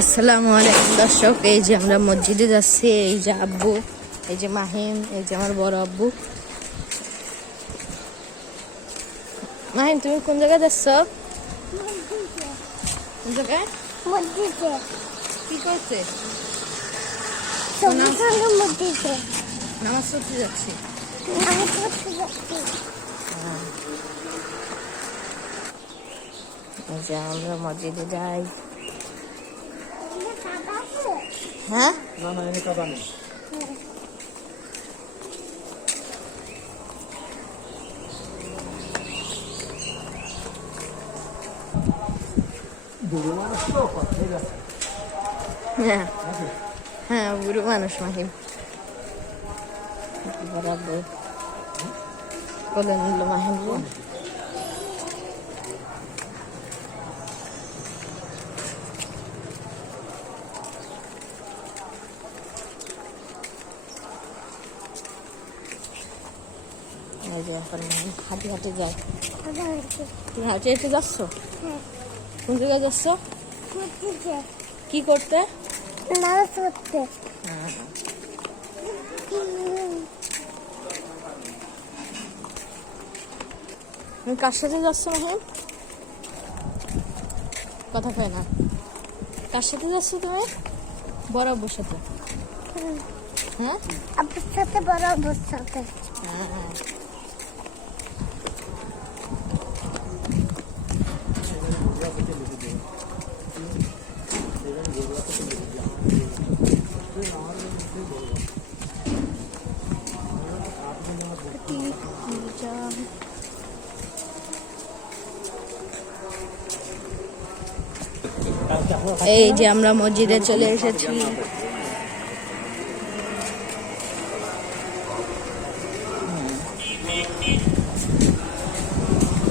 আসসালামু আলাইকুম দর্শক, এই যে আমরা মসজিদে যাচ্ছি। এই যে আব্বু, এই যে মাহিম, এই যে আমার বড় আব্বু। মাহিম, তুমি কোন জায়গায় যাচ্ছ? কোন জায়গায়? মসজিদে। কি করছে? মসজিদে নামাজ পড়তে যাচ্ছি। এই যে আমরা মসজিদে যাই। হ্যাঁ, না না, এনে কাদা নেই। বুড়ো মানুষ তো কথাই আছে। হ্যাঁ হ্যাঁ, বুড়ো মানুষ মাহিম। বরাবর কোলে নিল মাহিম। এই যে এখন মাহিম হাঁটি হাঁটি যায়। তুমি হাঁটে হেঁটে যাচ্ছ? কোন জায়গায় যাচ্ছ? কি করতে? নামাজ পড়তে। তুমি কার সাথে যাচ্ছ মাহিম? কথা কয় না। কার সাথে যাচ্ছ তুমি? বড় আব্বুর সাথে? হ্যাঁ, আব্বুর সাথে, বড় আব্বুর সাথে। এই যে আমরা মসজিদে চলে এসেছি।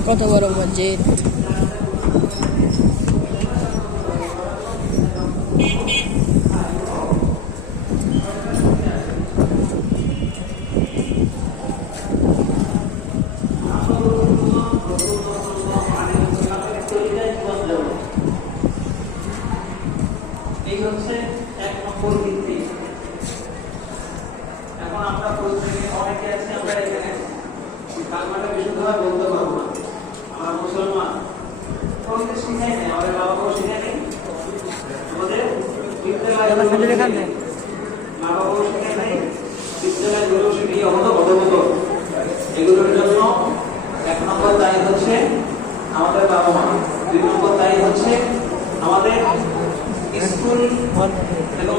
কত বড় মসজিদ! এই হচ্ছে এক নম্বর ভিত্তি। এখন আমরা অনেকে আছি, আমরা এখানে কালমাটা বিশুদ্ধভাবে বলতে পারবো না। আমরা মুসলমান, কোনকে শিখাই নেই, আমাদের বাবা বাবাও শিখাই নেই, আমাদের বিদ্যালয় মা বাবাও শিখাই নেই, বিদ্যালয়গুলো শিখিয়ে হতো। এগুলোর জন্য এক নম্বর দায়ী হচ্ছে আমাদের বাবা মা, দুই নম্বর দায়ী হচ্ছে আমাদের স্কুল এবং